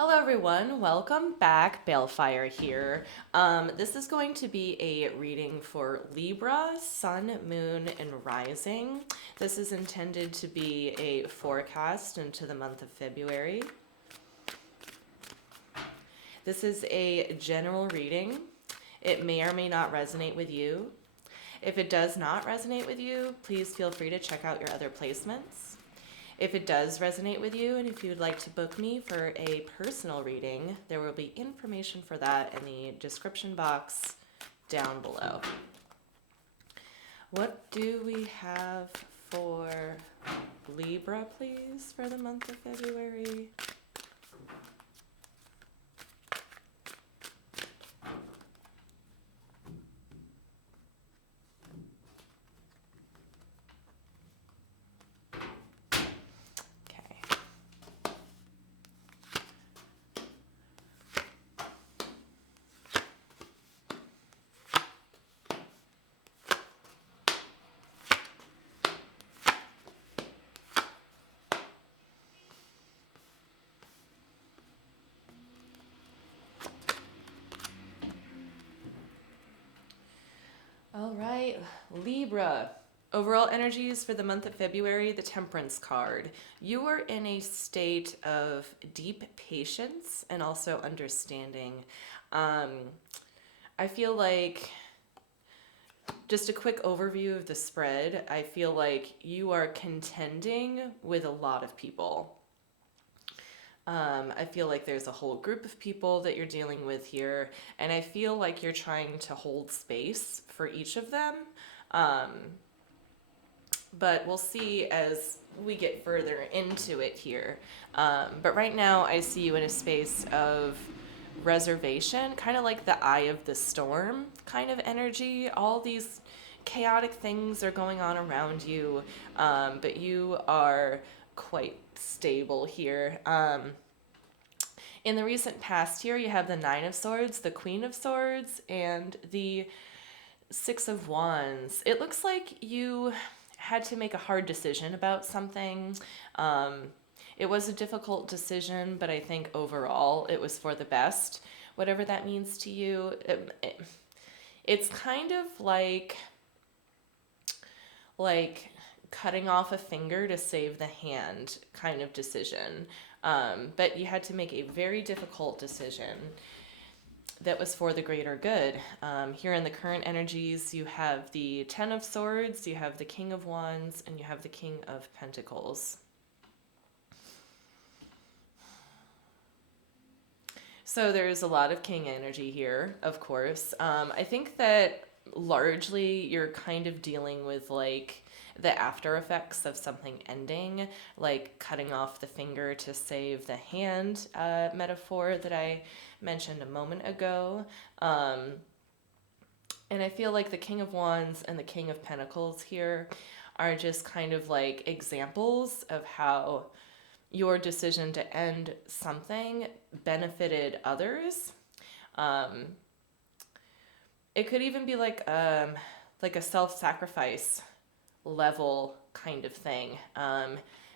Hello everyone, welcome back. Balefire here. This is going to be a reading for Libra, Sun, Moon, and Rising. This is intended to be a forecast into the month of February. This is a general reading. It may or may not resonate with you. If it does not resonate with you, please feel free to check out your other placements. If it does resonate with you and if you would like to book me for a personal reading, there will be information for that in the description box down below. What do we have for Libra, please, for the month of February? Okay. All right, Libra. Overall energies for the month of February, the Temperance card. You are in a state of deep patience and also understanding. I feel like, just a quick overview of the spread, I feel like you are contending with a lot of people. I feel like there's a whole group of people that you're dealing with here, and I feel like you're trying to hold space for each of them. Um, but we'll see as we get further into it here. But right now, I see you in a space of reservation, kind of like the eye of the storm kind of energy. All these chaotic things are going on around you, but you are quite stable here. In the recent past here, you have the Nine of Swords, the Queen of Swords, and the Six of Wands. It looks like you had to make a hard decision about something. It was a difficult decision, but I think overall it was for the best, whatever that means to you. It's kind of like cutting off a finger to save the hand kind of decision. But you had to make a very difficult decision that was for the greater good. Here in the current energies, you have the Ten of Swords, you have the King of Wands, and you have the King of Pentacles. So there's a lot of king energy here, of course. I think that largely you're kind of dealing with like the after effects of something ending, like cutting off the finger to save the hand metaphor that I mentioned a moment ago. And I feel like the King of Wands and the King of Pentacles here are just kind of like examples of how your decision to end something benefited others. Um, it could even be like a self-sacrifice level kind of thing.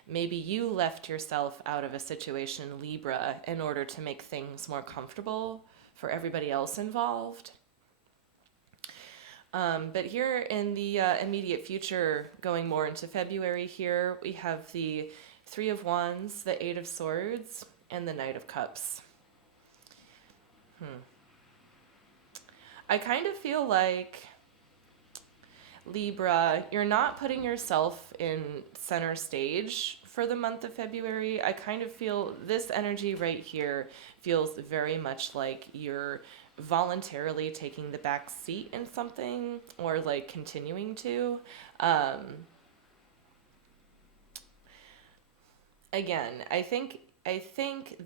Maybe you left yourself out of a situation, Libra, in order to make things more comfortable for everybody else involved. But here in the immediate future, going more into February here, we have the Three of Wands, the Eight of Swords, and the Knight of Cups. I kind of feel like, Libra, you're not putting yourself in center stage for the month of February. I kind of feel this energy right here feels very much like you're voluntarily taking the back seat in something or like continuing to. Um, Again, I think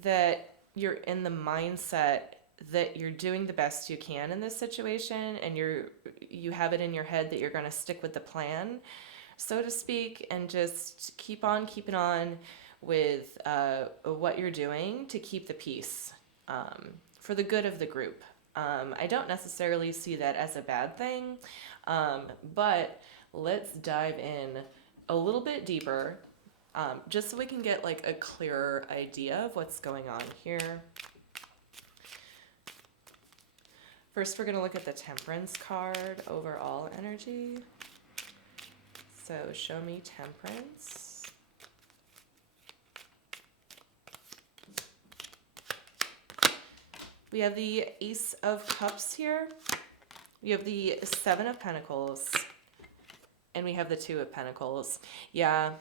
that you're in the mindset that you're doing the best you can in this situation, and you have it in your head that you're going to stick with the plan, so to speak, and just keep on keeping on with what you're doing to keep the peace, for the good of the group. I don't necessarily see that as a bad thing, but let's dive in a little bit deeper just so we can get like a clearer idea of what's going on here. First, we're going to look at the Temperance card, overall energy. So show me Temperance. We have the Ace of Cups here. We have the Seven of Pentacles. And we have the Two of Pentacles. Yeah,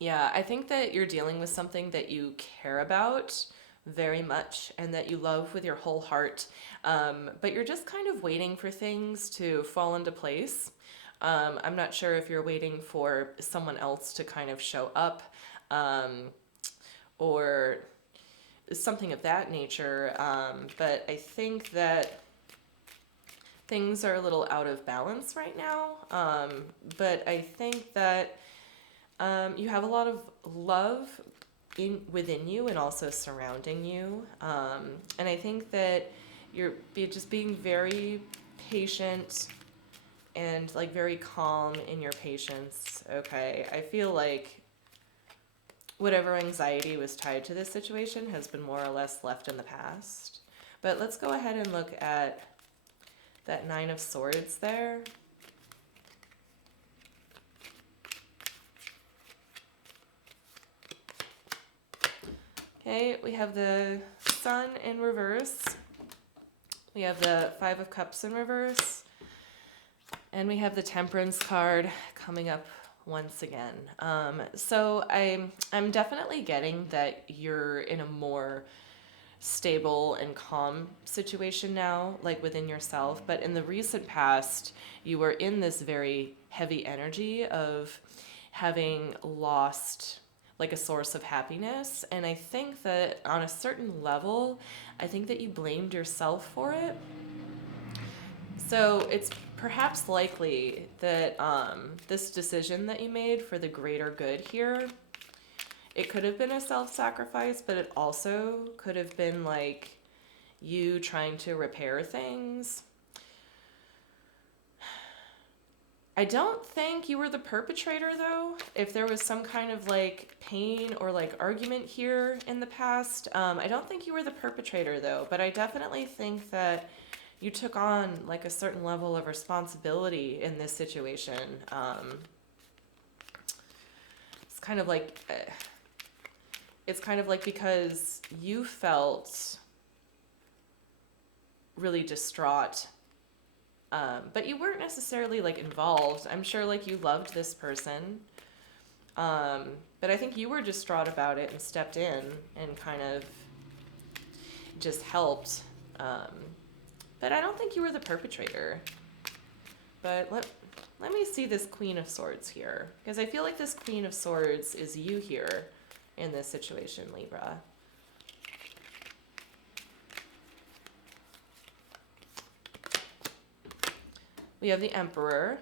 I think that you're dealing with something that you care about very much and that you love with your whole heart. But you're just kind of waiting for things to fall into place. I'm not sure if you're waiting for someone else to kind of show up, or something of that nature. But I think that things are a little out of balance right now. But I think that you have a lot of love within you and also surrounding you. And I think that you're just being very patient and like very calm in your patience. Okay, I feel like whatever anxiety was tied to this situation has been more or less left in the past. But let's go ahead and look at that Nine of Swords there. Okay, we have the Sun in reverse. We have the Five of Cups in reverse. And we have the Temperance card coming up once again. So I'm definitely getting that you're in a more stable and calm situation now, like within yourself. But in the recent past, you were in this very heavy energy of having lost like a source of happiness. And I think that on a certain level, I think that you blamed yourself for it. So it's perhaps likely that this decision that you made for the greater good here, it could have been a self-sacrifice, but it also could have been like you trying to repair things. I don't think you were the perpetrator, though. If there was some kind of like pain or like argument here in the past, I don't think you were the perpetrator, though. But I definitely think that you took on like a certain level of responsibility in this situation. It's kind of like because you felt really distraught, but you weren't necessarily like involved. I'm sure like you loved this person, but I think you were distraught about it and stepped in and kind of just helped. But I don't think you were the perpetrator. But let me see this Queen of Swords here, because I feel like this Queen of Swords is you here in this situation, Libra. We have the Emperor.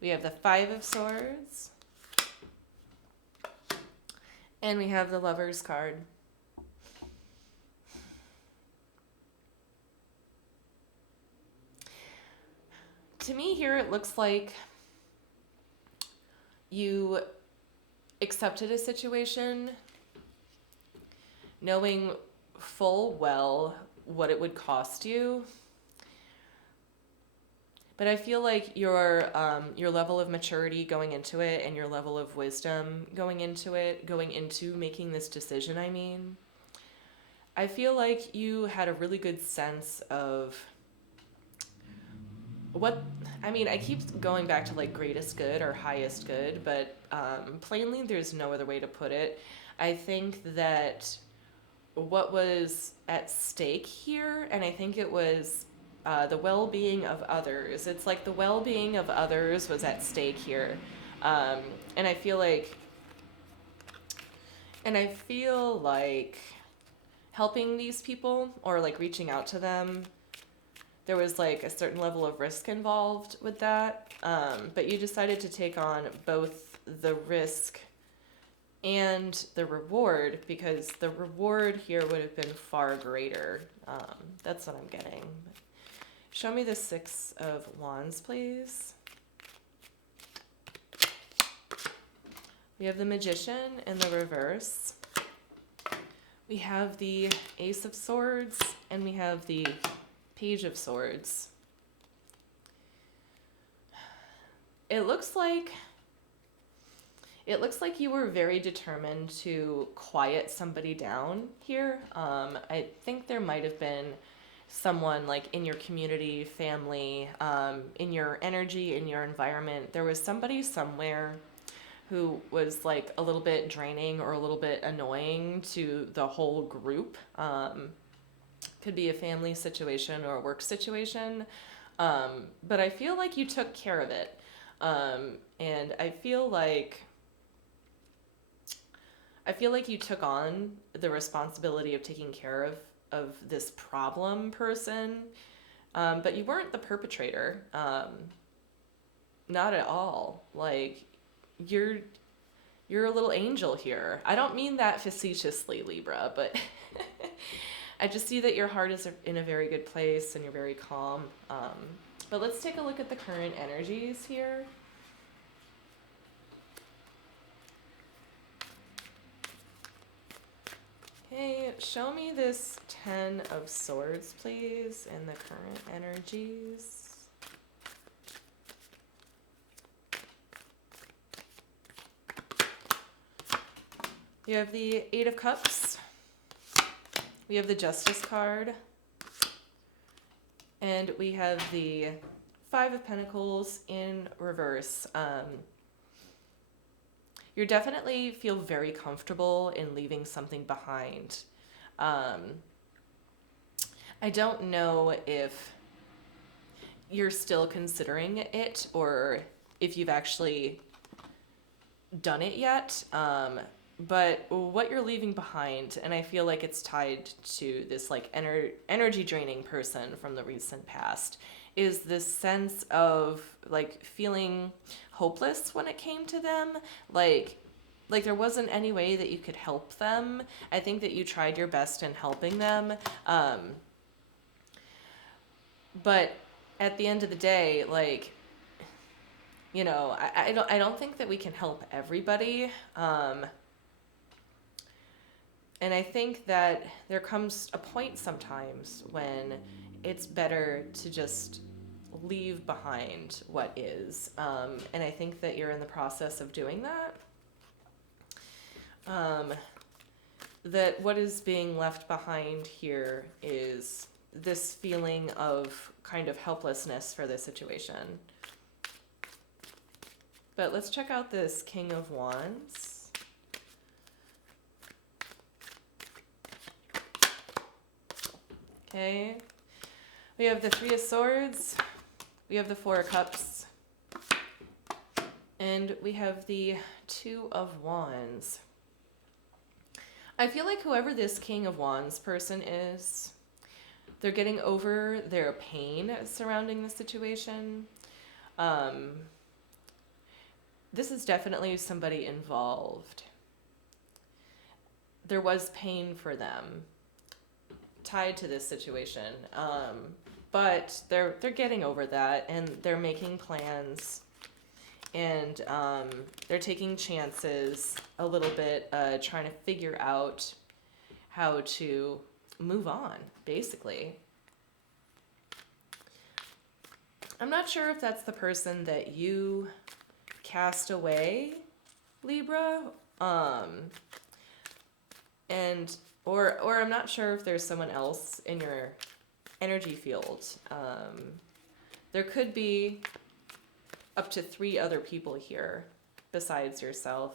We have the Five of Swords. And we have the Lover's card. To me here, it looks like you accepted a situation knowing full well what it would cost you. But I feel like your level of maturity going into it and your level of wisdom going into making this decision, I feel like you had a really good sense of I keep going back to like greatest good or highest good, but plainly there's no other way to put it. I think that what was at stake here, and I think it was the well-being of others. It's like the well-being of others was at stake here. And I feel like helping these people or like reaching out to them, there was like a certain level of risk involved with that. But you decided to take on both the risk and the reward, because the reward here would have been far greater. That's what I'm getting. Show me the Six of Wands, please. We have the Magician in the reverse. We have the Ace of Swords, and we have the Page of Swords. It looks like you were very determined to quiet somebody down here. I think there might have been someone like in your community, family, in your energy, in your environment. There was somebody somewhere who was like a little bit draining or a little bit annoying to the whole group. Could be a family situation or a work situation. But I feel like you took care of it. And I feel like you took on the responsibility of taking care of this problem person. But you weren't the perpetrator. Not at all. Like, you're a little angel here. I don't mean that facetiously, Libra, but I just see that your heart is in a very good place and you're very calm. But let's take a look at the current energies here. Okay, show me this 10 of Swords, please, and the current energies. You have the 8 of Cups. We have the Justice card. And we have the 5 of Pentacles in reverse. You definitely feel very comfortable in leaving something behind. I don't know if you're still considering it or if you've actually done it yet. But what you're leaving behind, and I feel like it's tied to this like energy draining person from the recent past, is this sense of like feeling hopeless when it came to them. Like there wasn't any way that you could help them. I think that you tried your best in helping them. But at the end of the day, like, you know, I don't think that we can help everybody. And I think that there comes a point sometimes when it's better to just leave behind what is. And I think that you're in the process of doing that. That what is being left behind here is this feeling of kind of helplessness for the situation. But let's check out this King of Wands. Okay, we have the 3 of Swords, we have the 4 of Cups, and we have the 2 of Wands. I feel like whoever this King of Wands person is, they're getting over their pain surrounding the situation. This is definitely somebody involved. There was pain for them tied to this situation, but they're getting over that, and they're making plans, and they're taking chances a little bit, trying to figure out how to move on, basically. I'm not sure if that's the person that you cast away, Libra, and or I'm not sure if there's someone else in your energy field. There could be up to 3 other people here besides yourself.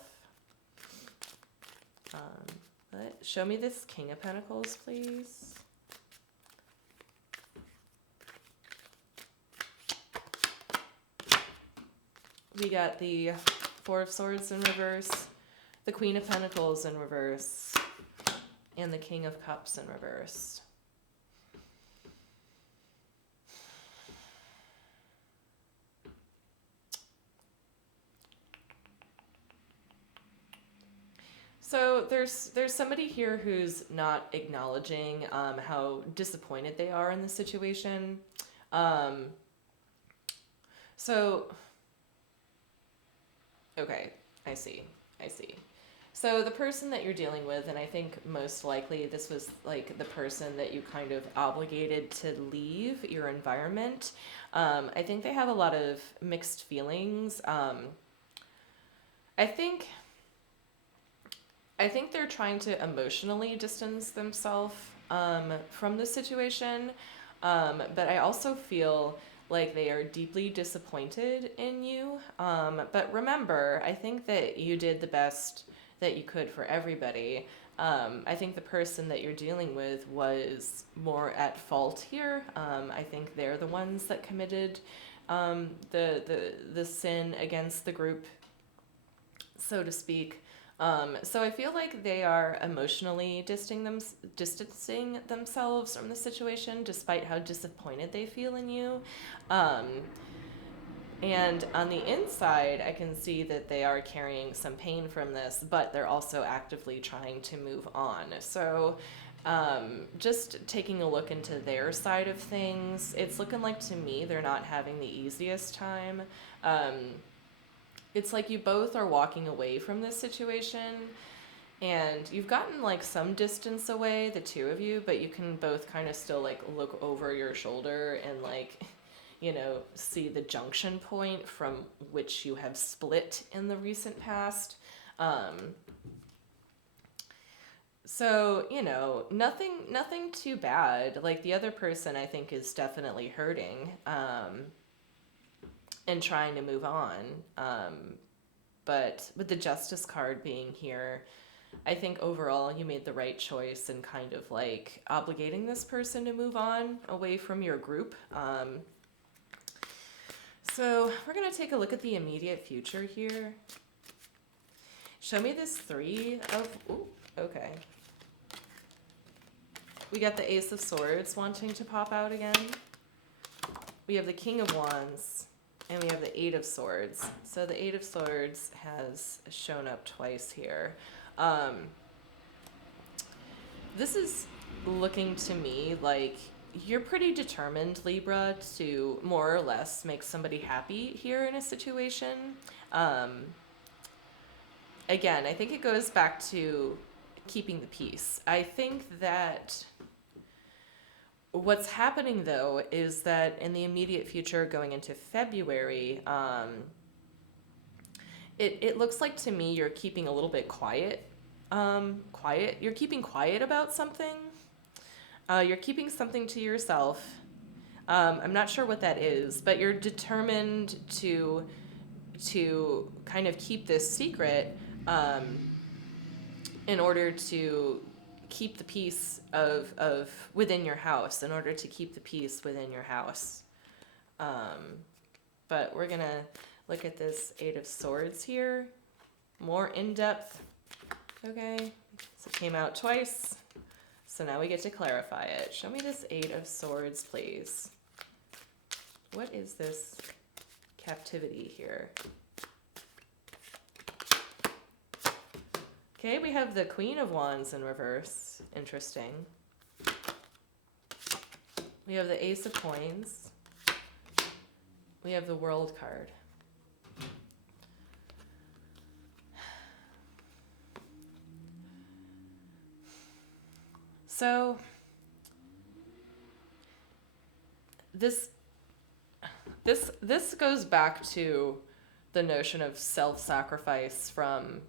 But show me this King of Pentacles, please. We got the 4 of Swords in reverse, the Queen of Pentacles in reverse, and the King of Cups in reverse. So there's somebody here who's not acknowledging how disappointed they are in the situation. So, okay, I see. I see. So the person that you're dealing with, and I think most likely this was like the person that you kind of obligated to leave your environment. I think they have a lot of mixed feelings. I think I think they're trying to emotionally distance themselves from the situation, but I also feel like they are deeply disappointed in you. But remember, I think that you did the best that you could for everybody. I think the person that you're dealing with was more at fault here. I think they're the ones that committed the sin against the group, so to speak. So I feel like they are emotionally distancing themselves from the situation, despite how disappointed they feel in you. Um, and on the inside, I can see that they are carrying some pain from this, but they're also actively trying to move on. So just taking a look into their side of things, it's looking like to me they're not having the easiest time. Um, it's like you both are walking away from this situation, and you've gotten like some distance away, the two of you, but you can both kind of still like look over your shoulder and like, see the junction point from which you have split in the recent past. um so, nothing too bad. Like, the other person I think is definitely hurting, and trying to move on. But with the justice card being here, I think overall you made the right choice in kind of like obligating this person to move on away from your group. So we're going to take a look at the immediate future here. Show me this three of... Ooh, okay. We got the Ace of Swords wanting to pop out again. We have the King of Wands. And we have the Eight of Swords. So the Eight of Swords has shown up twice here. This is looking to me like you're pretty determined, Libra, to more or less make somebody happy here in a situation. Again, I think it goes back to keeping the peace. I think that what's happening, though, is that in the immediate future, going into February, it looks like to me you're keeping a little bit quiet. Quiet. You're keeping quiet about something. You're keeping something to yourself. I'm not sure what that is, but you're determined to kind of keep this secret, in order to keep the peace of within your house. In order to keep the peace within your house. But we're gonna look at this Eight of Swords here, more in depth. Okay, so it came out twice. So now we get to clarify it. Show me this Eight of Swords, please. What is this captivity here? Okay, we have the Queen of Wands in reverse. Interesting. We have the Ace of Coins. We have the World card. So this goes back to the notion of self-sacrifice from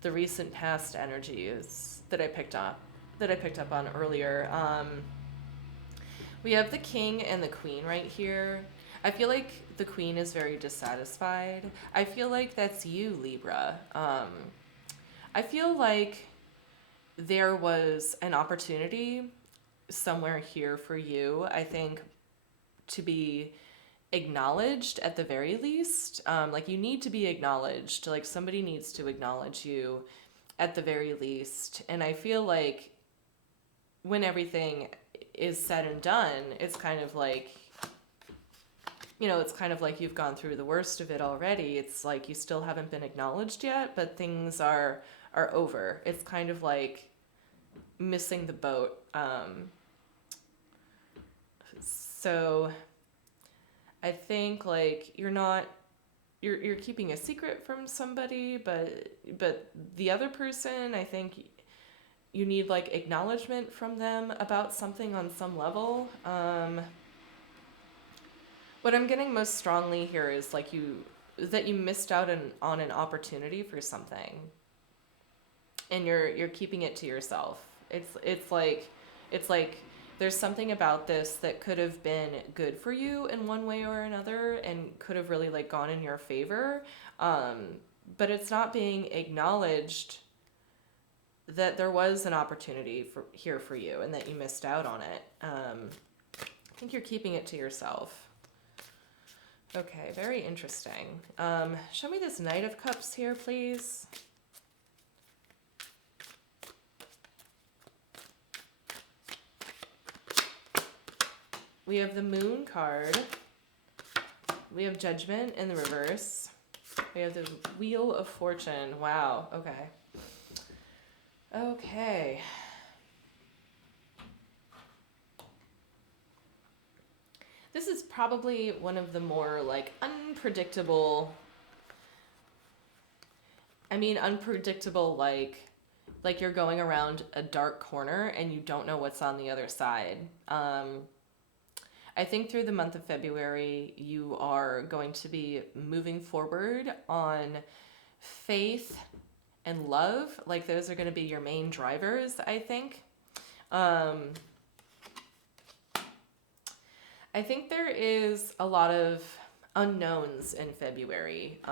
the recent past energies that I picked up on earlier. We have the King and the Queen right here. I feel like the Queen is very dissatisfied. I feel like that's you, Libra. I feel like there was an opportunity somewhere here for you, I think, to be acknowledged at the very least. Like, you need to be acknowledged. Like, somebody needs to acknowledge you at the very least. And I feel like when everything is said and done, it's kind of like, it's kind of like you've gone through the worst of it already. It's like you still haven't been acknowledged yet, but things are over. It's kind of like missing the boat. So I think like you're not you're keeping a secret from somebody, but the other person, I think you need like acknowledgement from them about something on some level. What I'm getting most strongly here is like that you missed out on an opportunity for something, and you're keeping it to yourself. It's like there's something about this that could have been good for you in one way or another and could have really like gone in your favor, um, but it's not being acknowledged that there was an opportunity for you and that you missed out on it. I think you're keeping it to yourself. Okay, very interesting. Show me this Knight of Cups here, please. We have the Moon card. We have Judgment in the reverse. We have the Wheel of Fortune. Wow, okay. Okay. This is probably one of the more like unpredictable. I mean, unpredictable like you're going around a dark corner and you don't know what's on the other side. I think through the month of February, you are going to be moving forward on faith and love. Like those are going to be your main drivers, I think. I think there is a lot of unknowns in February.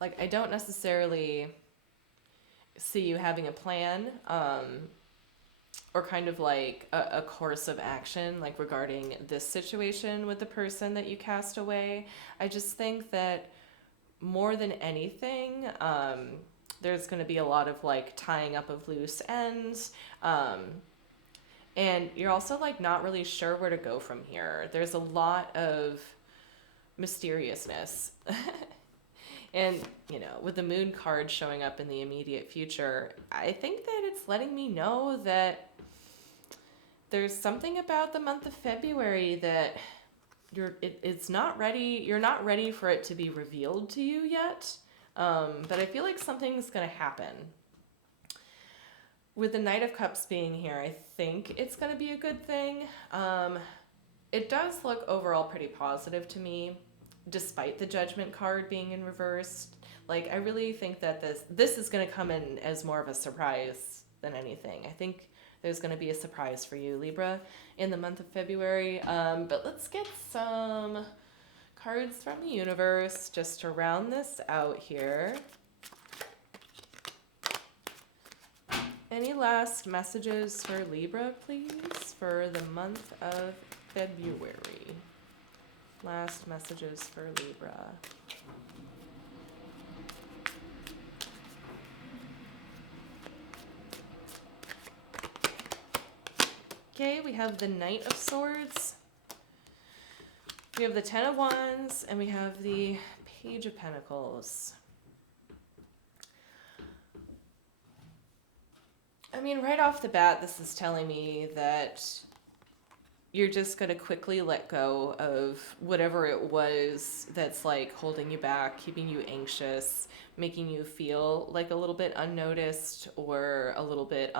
Like I don't necessarily see you having a plan, or kind of like a course of action, like regarding this situation with the person that you cast away. I just think that more than anything, there's going to be a lot of like tying up of loose ends. And you're also like not really sure where to go from here. There's a lot of mysteriousness. And, you know, with the Moon card showing up in the immediate future, I think that it's letting me know that there's something about the month of February that it's not ready. You're not ready for it to be revealed to you yet. But I feel like something's going to happen. With the Knight of Cups being here, I think it's going to be a good thing. It does look overall pretty positive to me, despite the Judgment card being in reverse. Like, I really think that this is going to come in as more of a surprise than anything. I think there's going to be a surprise for you, Libra, in the month of February. But let's get some cards from the universe just to round this out here. Any last messages for Libra, please, for the month of February? Last messages for Libra. Okay, we have the Knight of Swords. We have the Ten of Wands, and we have the Page of Pentacles. I mean, right off the bat, this is telling me that you're just going to quickly let go of whatever it was that's like holding you back, keeping you anxious, making you feel like a little bit unnoticed or a little bit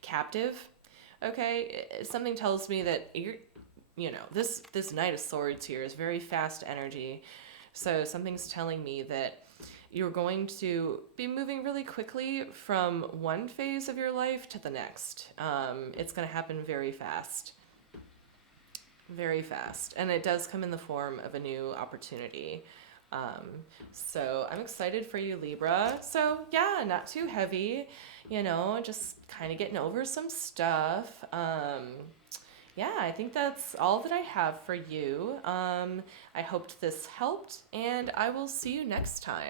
captive. Okay, something tells me that this Knight of Swords here is very fast energy. So something's telling me that you're going to be moving really quickly from one phase of your life to the next. It's going to happen very fast. Very fast. And it does come in the form of a new opportunity. So I'm excited for you, Libra. So yeah, not too heavy, just kind of getting over some stuff. Yeah, I think that's all that I have for you. I hoped this helped, and I will see you next time.